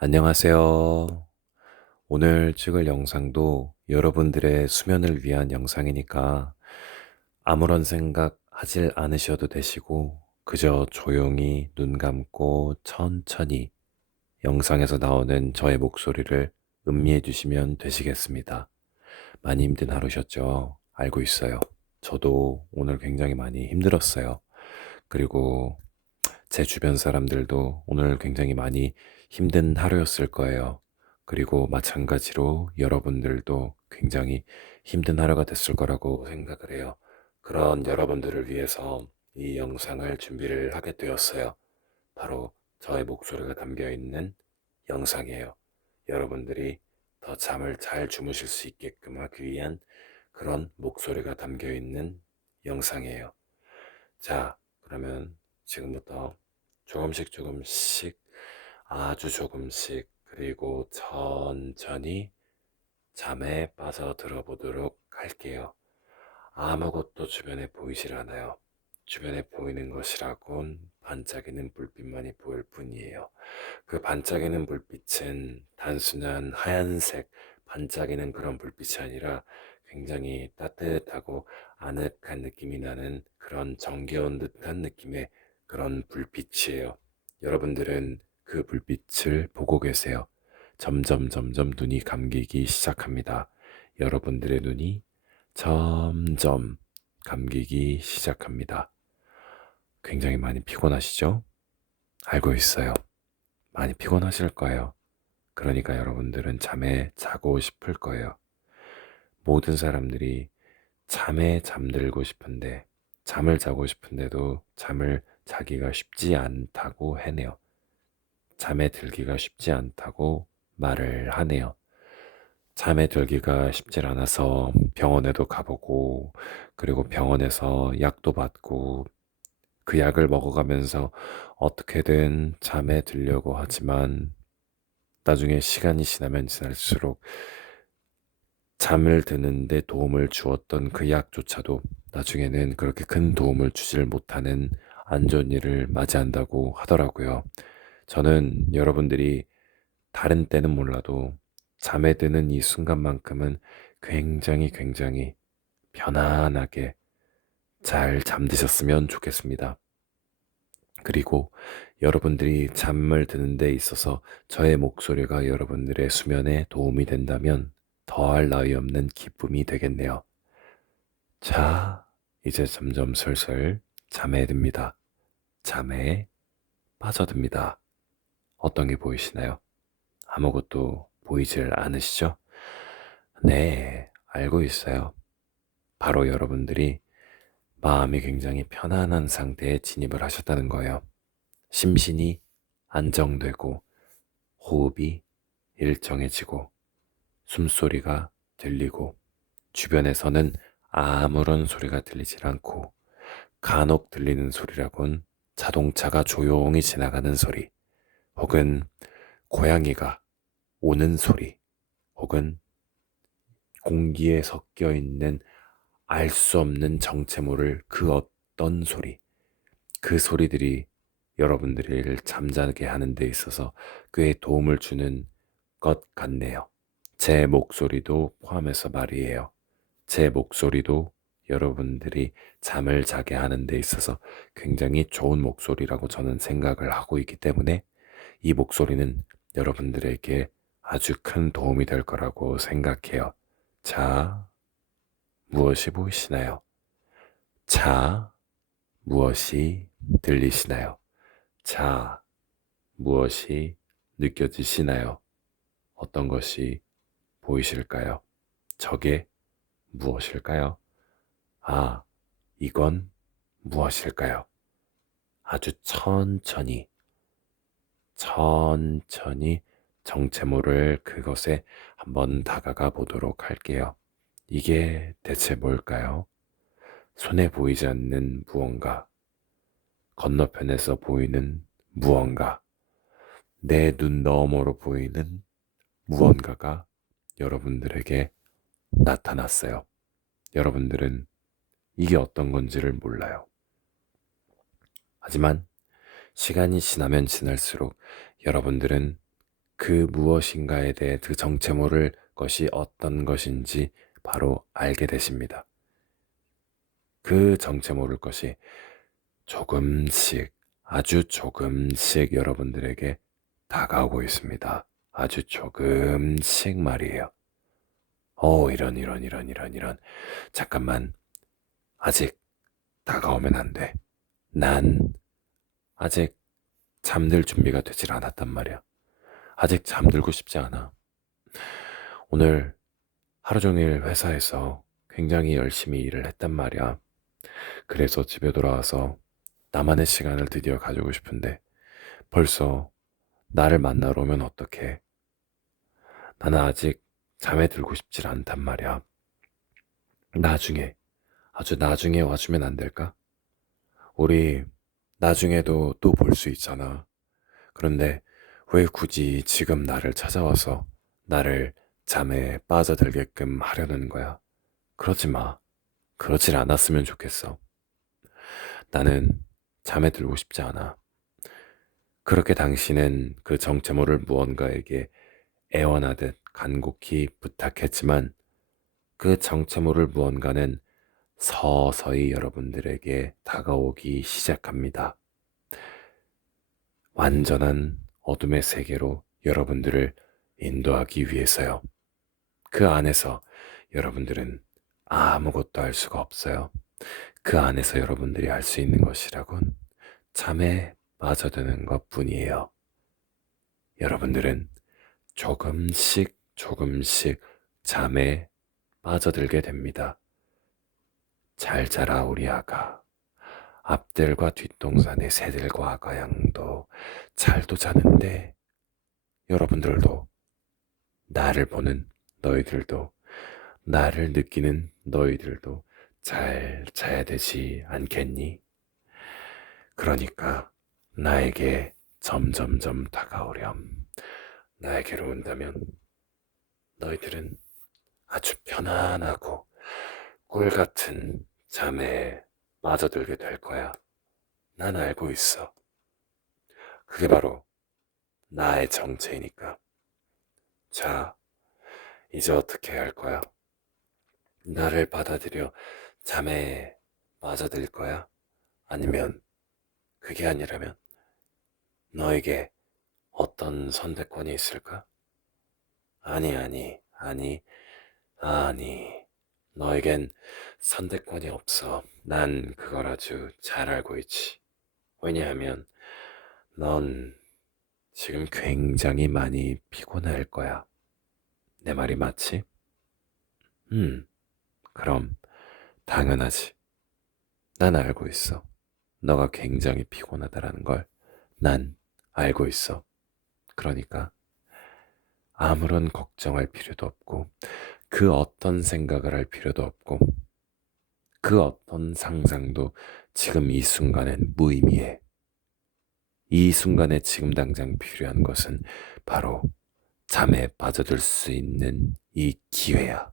안녕하세요. 오늘 찍을 영상도 여러분들의 수면을 위한 영상이니까 아무런 생각 하질 않으셔도 되시고 그저 조용히 눈 감고 천천히 영상에서 나오는 저의 목소리를 음미해 주시면 되시겠습니다. 많이 힘든 하루셨죠? 알고 있어요. 저도 오늘 굉장히 많이 힘들었어요. 그리고 제 주변 사람들도 오늘 굉장히 많이 힘든 하루였을 거예요. 그리고 마찬가지로 여러분들도 굉장히 힘든 하루가 됐을 거라고 생각을 해요. 그런 여러분들을 위해서 이 영상을 준비를 하게 되었어요. 바로 저의 목소리가 담겨 있는 영상이에요. 여러분들이 더 잠을 잘 주무실 수 있게끔 하기 위한 그런 목소리가 담겨 있는 영상이에요. 자, 그러면 지금부터 조금씩 조금씩 아주 조금씩 그리고 천천히 잠에 빠져들어 보도록 할게요. 아무것도 주변에 보이질 않아요. 주변에 보이는 것이라곤 반짝이는 불빛만이 보일 뿐이에요. 그 반짝이는 불빛은 단순한 하얀색 반짝이는 그런 불빛이 아니라 굉장히 따뜻하고 아늑한 느낌이 나는 그런 정겨운 듯한 느낌의 그런 불빛이에요. 여러분들은 그 불빛을 보고 계세요. 점점 눈이 감기기 시작합니다. 여러분들의 눈이 점점 감기기 시작합니다. 굉장히 많이 피곤하시죠? 알고 있어요. 많이 피곤하실 거예요. 그러니까 여러분들은 잠에 자고 싶을 거예요. 모든 사람들이 잠에 잠들고 싶은데, 잠을 자고 싶은데도 잠을 자기가 쉽지 않다고 해내요. 잠에 들기가 쉽지 않다고 말을 하네요. 잠에 들기가 쉽질 않아서 병원에도 가보고, 그리고 병원에서 약도 받고, 그 약을 먹어가면서 어떻게든 잠에 들려고 하지만, 나중에 시간이 지나면 지날수록 잠을 드는데 도움을 주었던 그 약조차도 나중에는 그렇게 큰 도움을 주질 못하는 안 좋은 일을 맞이한다고 하더라고요. 저는 여러분들이 다른 때는 몰라도 잠에 드는 이 순간만큼은 굉장히 편안하게 잘 잠드셨으면 좋겠습니다. 그리고 여러분들이 잠을 드는 데 있어서 저의 목소리가 여러분들의 수면에 도움이 된다면 더할 나위 없는 기쁨이 되겠네요. 자, 이제 점점 슬슬 잠에 듭니다. 잠에 빠져듭니다. 어떤 게 보이시나요? 아무것도 보이질 않으시죠? 네, 알고 있어요. 바로 여러분들이 마음이 굉장히 편안한 상태에 진입을 하셨다는 거예요. 심신이 안정되고 호흡이 일정해지고 숨소리가 들리고 주변에서는 아무런 소리가 들리질 않고 간혹 들리는 소리라곤 자동차가 조용히 지나가는 소리 혹은 고양이가 오는 소리 혹은 공기에 섞여 있는 알 수 없는 정체 모를 그 어떤 소리 그 소리들이 여러분들을 잠자게 하는 데 있어서 꽤 도움을 주는 것 같네요. 제 목소리도 포함해서 말이에요. 제 목소리도 여러분들이 잠을 자게 하는 데 있어서 굉장히 좋은 목소리라고 저는 생각을 하고 있기 때문에 이 목소리는 여러분들에게 아주 큰 도움이 될 거라고 생각해요. 자, 무엇이 보이시나요? 자, 무엇이 들리시나요? 자, 무엇이 느껴지시나요? 어떤 것이 보이실까요? 저게 무엇일까요? 아, 이건 무엇일까요? 아주 천천히 정체모를 그것에 한번 다가가 보도록 할게요. 이게 대체 뭘까요? 손에 보이지 않는 무언가, 건너편에서 보이는 무언가, 내 눈 너머로 보이는 무언가가 여러분들에게 나타났어요. 여러분들은 이게 어떤 건지를 몰라요. 하지만 시간이 지나면 지날수록 여러분들은 그 무엇인가에 대해 그 정체 모를 것이 어떤 것인지 바로 알게 되십니다. 그 정체 모를 것이 조금씩, 아주 조금씩 여러분들에게 다가오고 있습니다. 아주 조금씩 말이에요. 이런. 잠깐만, 아직 다가오면 안 돼. 난 아직 잠들 준비가 되질 않았단 말이야. 아직 잠들고 싶지 않아. 오늘 하루 종일 회사에서 굉장히 열심히 일을 했단 말이야. 그래서 집에 돌아와서 나만의 시간을 드디어 가지고 싶은데 벌써 나를 만나러 오면 어떡해? 나는 아직 잠에 들고 싶질 않단 말이야. 나중에, 아주 나중에 와주면 안 될까? 우리 나중에도 또 볼 수 있잖아. 그런데 왜 굳이 지금 나를 찾아와서 나를 잠에 빠져들게끔 하려는 거야? 그러지 마. 그러질 않았으면 좋겠어. 나는 잠에 들고 싶지 않아. 그렇게 당신은 그 정체모를 무언가에게 애원하듯 간곡히 부탁했지만 그 정체모를 무언가는 서서히 여러분들에게 다가오기 시작합니다. 완전한 어둠의 세계로 여러분들을 인도하기 위해서요. 그 안에서 여러분들은 아무것도 할 수가 없어요. 그 안에서 여러분들이 할 수 있는 것이라곤 잠에 빠져드는 것 뿐이에요. 여러분들은 조금씩 잠에 빠져들게 됩니다. 잘 자라 우리 아가. 앞들과 뒷동산의 새들과 아가 양도 잘도 자는데 여러분들도 나를 보는 너희들도 나를 느끼는 너희들도 잘 자야 되지 않겠니? 그러니까 나에게 점점점 다가오렴. 나에게로 온다면 너희들은 아주 편안하고 꿀 같은 잠에 빠져들게 될 거야. 난 알고 있어. 그게 바로 나의 정체이니까. 자, 이제 어떻게 할 거야? 나를 받아들여 잠에 빠져들 거야? 아니면 그게 아니라면 너에게 어떤 선택권이 있을까? 아니. 너에겐 선택권이 없어. 난 그걸 아주 잘 알고 있지. 왜냐하면 넌 지금 굉장히 많이 피곤할 거야. 내 말이 맞지? 그럼 당연하지. 난 알고 있어. 너가 굉장히 피곤하다라는 걸 난 알고 있어. 그러니까 아무런 걱정할 필요도 없고 그 어떤 생각을 할 필요도 없고 그 어떤 상상도 지금 이 순간엔 무의미해. 이 순간에 지금 당장 필요한 것은 바로 잠에 빠져들 수 있는 이 기회야.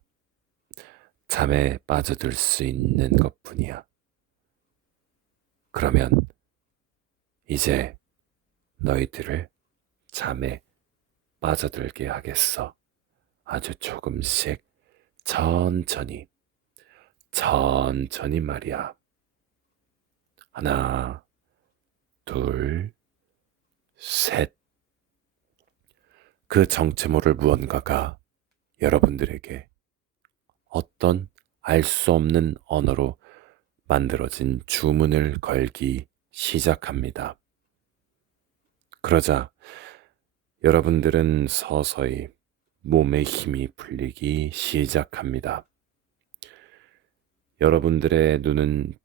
잠에 빠져들 수 있는 것뿐이야. 그러면 이제 너희들을 잠에 빠져들게 하겠어. 아주 조금씩 천천히 말이야. 하나, 둘, 셋. 그 정체 모를 무언가가 여러분들에게 어떤 알 수 없는 언어로 만들어진 주문을 걸기 시작합니다. 그러자 여러분들은 서서히 몸의 힘이 풀리기 시작합니다. 여러분들의 눈은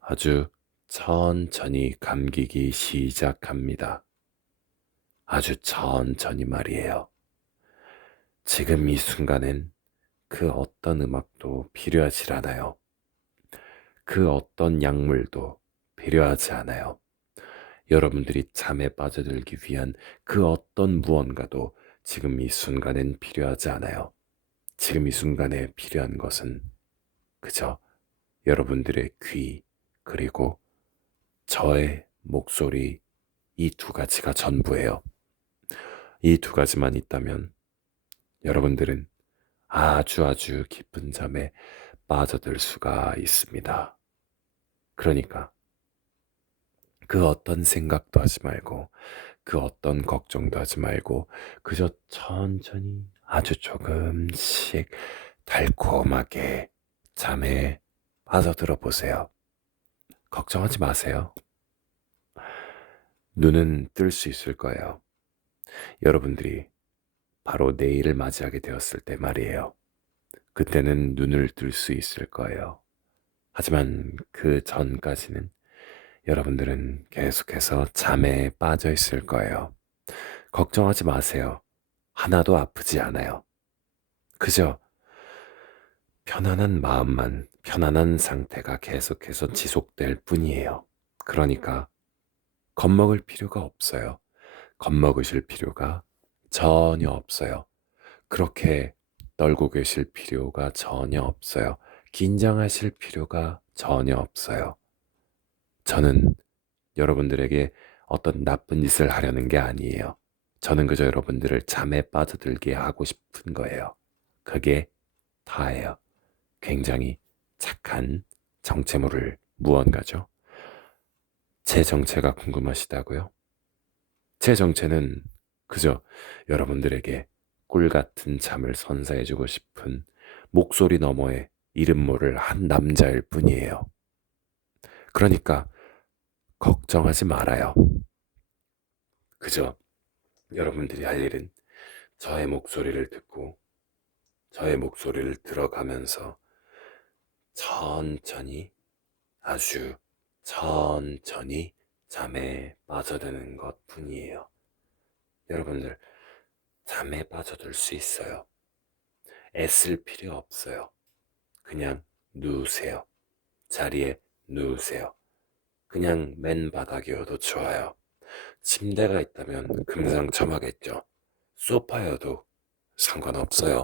아주 천천히 감기기 시작합니다. 아주 천천히 말이에요. 지금 이 순간엔 그 어떤 음악도 필요하지 않아요. 그 어떤 약물도 필요하지 않아요. 여러분들이 잠에 빠져들기 위한 그 어떤 무언가도 지금 이 순간엔 필요하지 않아요. 지금 이 순간에 필요한 것은 그저 여러분들의 귀 그리고 저의 목소리 이 두 가지가 전부예요. 이 두 가지만 있다면 여러분들은 아주 깊은 잠에 빠져들 수가 있습니다. 그러니까 그 어떤 생각도 하지 말고 그 어떤 걱정도 하지 말고 그저 천천히 아주 조금씩 달콤하게 잠에 빠져들어 보세요. 걱정하지 마세요. 눈은 뜰 수 있을 거예요. 여러분들이 바로 내일을 맞이하게 되었을 때 말이에요. 그때는 눈을 뜰 수 있을 거예요. 하지만 그 전까지는 여러분들은 계속해서 잠에 빠져 있을 거예요. 걱정하지 마세요. 하나도 아프지 않아요. 그저 편안한 마음만, 편안한 상태가 계속해서 지속될 뿐이에요. 그러니까 겁먹을 필요가 없어요. 겁먹으실 필요가 전혀 없어요. 그렇게 떨고 계실 필요가 전혀 없어요. 긴장하실 필요가 전혀 없어요. 저는 여러분들에게 어떤 나쁜 짓을 하려는 게 아니에요. 저는 그저 여러분들을 잠에 빠져들게 하고 싶은 거예요. 그게 다예요. 굉장히 착한 정체모를 무언가죠. 제 정체가 궁금하시다고요? 제 정체는 그저 여러분들에게 꿀 같은 잠을 선사해주고 싶은 목소리 너머의 이름 모를 한 남자일 뿐이에요. 그러니까 걱정하지 말아요. 그저 여러분들이 할 일은 저의 목소리를 듣고 저의 목소리를 들어가면서 천천히 아주 천천히 잠에 빠져드는 것 뿐이에요. 여러분들 잠에 빠져들 수 있어요. 애쓸 필요 없어요. 그냥 누우세요. 자리에 누우세요. 그냥 맨 바닥이어도 좋아요. 침대가 있다면 금상첨화겠죠. 소파여도 상관없어요.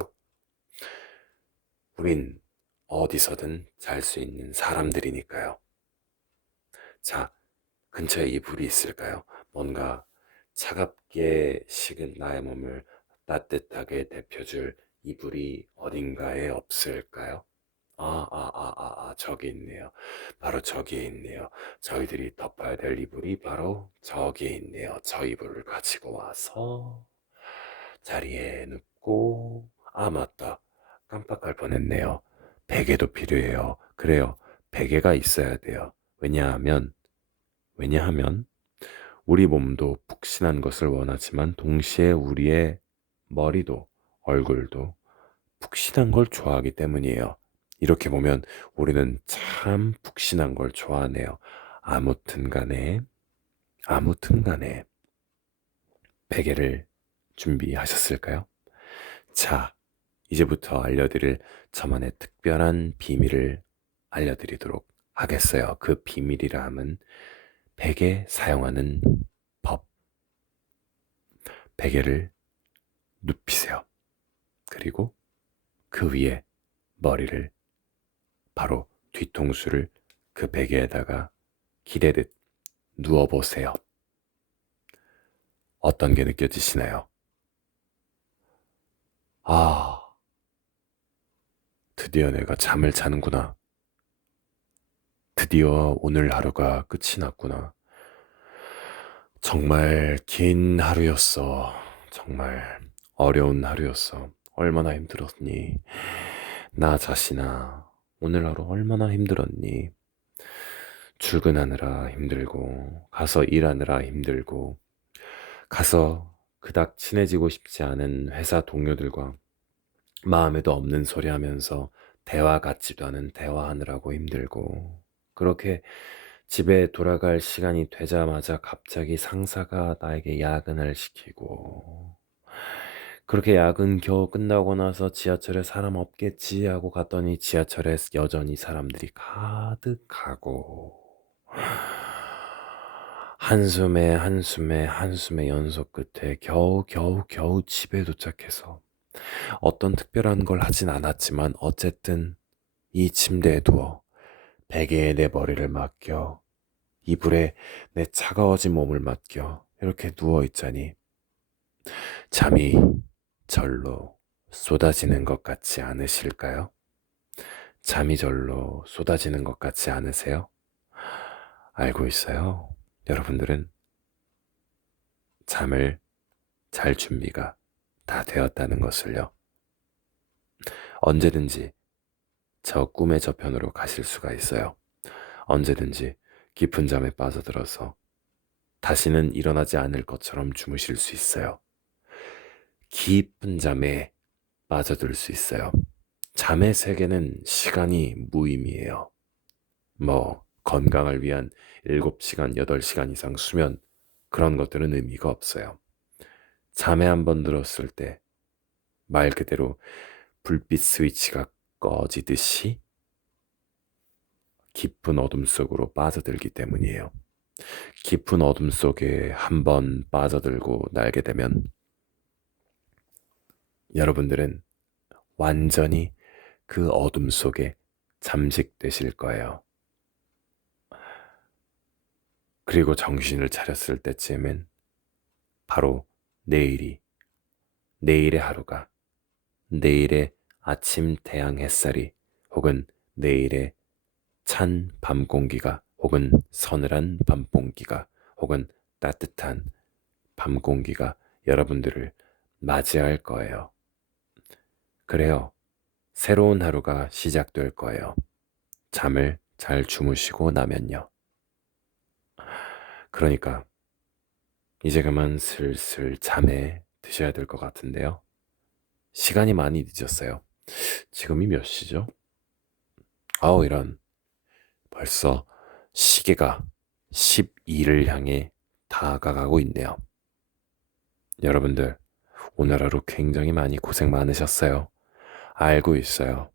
우린 어디서든 잘 수 있는 사람들이니까요. 자, 근처에 이불이 있을까요? 뭔가 차갑게 식은 나의 몸을 따뜻하게 데펴줄 이불이 어딘가에 없을까요? 저기 있네요. 바로 저기에 있네요. 저희들이 덮어야 될 이불이 바로 저기에 있네요. 저 이불을 가지고 와서 자리에 눕고, 맞다. 깜빡할 뻔했네요. 베개도 필요해요. 그래요. 베개가 있어야 돼요. 왜냐하면 우리 몸도 푹신한 것을 원하지만 동시에 우리의 머리도 얼굴도 푹신한 걸 좋아하기 때문이에요. 이렇게 보면 우리는 참 푹신한 걸 좋아하네요. 아무튼 간에, 아무튼 간에 베개를 준비하셨을까요? 자, 이제부터 알려드릴 저만의 특별한 비밀을 알려드리도록 하겠어요. 그 비밀이라 함은 베개 사용하는 법. 베개를 눕히세요. 그리고 그 위에 머리를 바로 뒤통수를 그 베개에다가 기대듯 누워보세요. 어떤 게 느껴지시나요? 아, 드디어 내가 잠을 자는구나. 드디어 오늘 하루가 끝이 났구나. 정말 긴 하루였어. 정말 어려운 하루였어. 얼마나 힘들었니? 나 자신아, 오늘 하루 얼마나 힘들었니? 출근하느라 힘들고, 가서 일하느라 힘들고, 가서 그닥 친해지고 싶지 않은 회사 동료들과 마음에도 없는 소리 하면서 대화 같지도 않은 대화하느라고 힘들고, 그렇게 집에 돌아갈 시간이 되자마자 갑자기 상사가 나에게 야근을 시키고, 그렇게 야근 겨우 끝나고 나서 지하철에 사람 없겠지 하고 갔더니 지하철에 여전히 사람들이 가득하고, 한숨의 연속 끝에 겨우 집에 도착해서 어떤 특별한 걸 하진 않았지만 어쨌든 이 침대에 누워 베개에 내 머리를 맡겨 이불에 내 차가워진 몸을 맡겨 이렇게 누워 있자니 잠이 절로 쏟아지는 것 같지 않으실까요? 잠이 절로 쏟아지는 것 같지 않으세요? 알고 있어요. 여러분들은 잠을 잘 준비가 다 되었다는 것을요. 언제든지 저 꿈의 저편으로 가실 수가 있어요. 언제든지 깊은 잠에 빠져들어서 다시는 일어나지 않을 것처럼 주무실 수 있어요. 깊은 잠에 빠져들 수 있어요. 잠의 세계는 시간이 무의미해요. 건강을 위한 7시간, 8시간 이상 수면, 그런 것들은 의미가 없어요. 잠에 한번 들었을 때 말 그대로 불빛 스위치가 꺼지듯이 깊은 어둠 속으로 빠져들기 때문이에요. 깊은 어둠 속에 한번 빠져들고 날게 되면 여러분들은 완전히 그 어둠 속에 잠식되실 거예요. 그리고 정신을 차렸을 때쯤엔 바로 내일의 하루가, 내일의 아침 태양 햇살이, 혹은 내일의 찬 밤 공기가, 혹은 서늘한 밤 공기가, 혹은 따뜻한 밤 공기가 여러분들을 맞이할 거예요. 그래요. 새로운 하루가 시작될 거예요. 잠을 잘 주무시고 나면요. 그러니까 이제 그만 슬슬 잠에 드셔야 될 것 같은데요. 시간이 많이 늦었어요. 지금이 몇 시죠? 이런. 벌써 시계가 12를 향해 다가가고 있네요. 여러분들, 오늘 하루 굉장히 많이 고생 많으셨어요. 알고 있어요.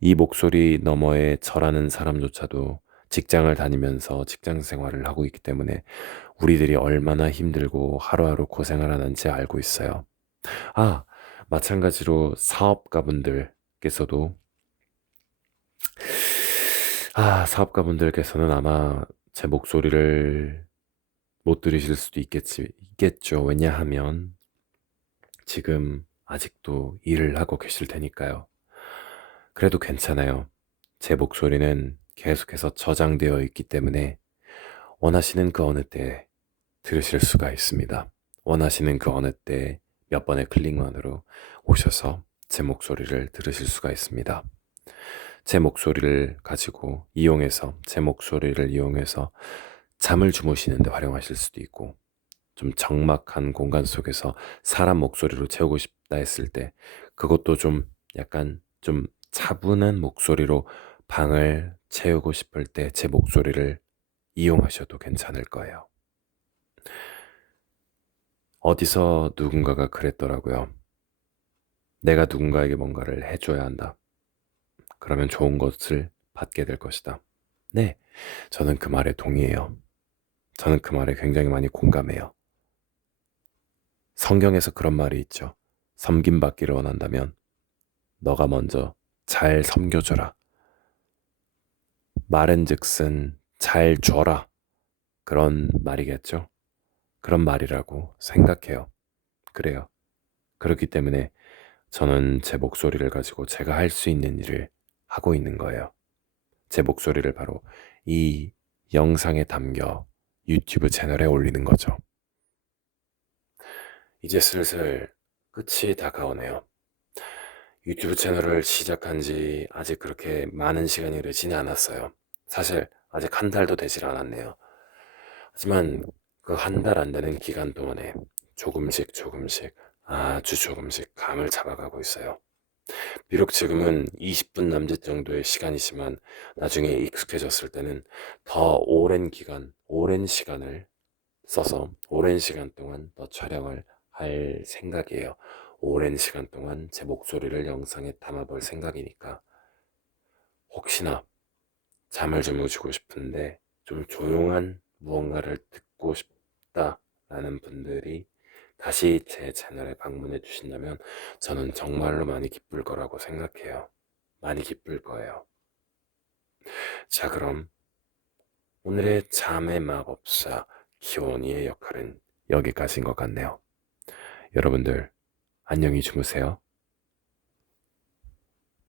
이 목소리 너머에 저라는 사람조차도 직장을 다니면서 직장 생활을 하고 있기 때문에 우리들이 얼마나 힘들고 하루하루 고생을 하는지 알고 있어요. 아, 마찬가지로 사업가분들께서는 아마 제 목소리를 못 들으실 수도 있겠죠. 왜냐하면 지금 아직도 일을 하고 계실 테니까요. 그래도 괜찮아요. 제 목소리는 계속해서 저장되어 있기 때문에 원하시는 그 어느 때 들으실 수가 있습니다. 원하시는 그 어느 때 몇 번의 클릭만으로 오셔서 제 목소리를 들으실 수가 있습니다. 제 목소리를 이용해서 잠을 주무시는데 활용하실 수도 있고, 좀 적막한 공간 속에서 사람 목소리로 채우고 싶다 했을 때, 그것도 좀 약간 좀 차분한 목소리로 방을 채우고 싶을 때 제 목소리를 이용하셔도 괜찮을 거예요. 어디서 누군가가 그랬더라고요. 내가 누군가에게 뭔가를 해줘야 한다. 그러면 좋은 것을 받게 될 것이다. 네, 저는 그 말에 동의해요. 저는 그 말에 굉장히 많이 공감해요. 성경에서 그런 말이 있죠. 섬김받기를 원한다면 너가 먼저 잘 섬겨줘라. 말은즉슨 잘 줘라. 그런 말이겠죠. 그런 말이라고 생각해요. 그래요. 그렇기 때문에 저는 제 목소리를 가지고 제가 할 수 있는 일을 하고 있는 거예요. 제 목소리를 바로 이 영상에 담겨 유튜브 채널에 올리는 거죠. 이제 슬슬 끝이 다가오네요. 유튜브 채널을 시작한 지 아직 그렇게 많은 시간이 흐르지는 않았어요. 사실 아직 한 달도 되질 않았네요. 하지만 그 한 달 안 되는 기간 동안에 조금씩 아주 조금씩 감을 잡아가고 있어요. 비록 지금은 20분 남짓 정도의 시간이지만 나중에 익숙해졌을 때는 더 오랜 시간을 써서 오랜 시간 동안 더 촬영을 할 생각이에요. 오랜 시간 동안 제 목소리를 영상에 담아볼 생각이니까, 혹시나 잠을 주무시고 싶은데 좀 조용한 무언가를 듣고 싶다라는 분들이 다시 제 채널에 방문해 주신다면 저는 정말로 많이 기쁠 거라고 생각해요. 많이 기쁠 거예요. 자, 그럼 오늘의 잠의 마법사 키오니의 역할은 여기까지인 것 같네요. 여러분들 안녕히 주무세요.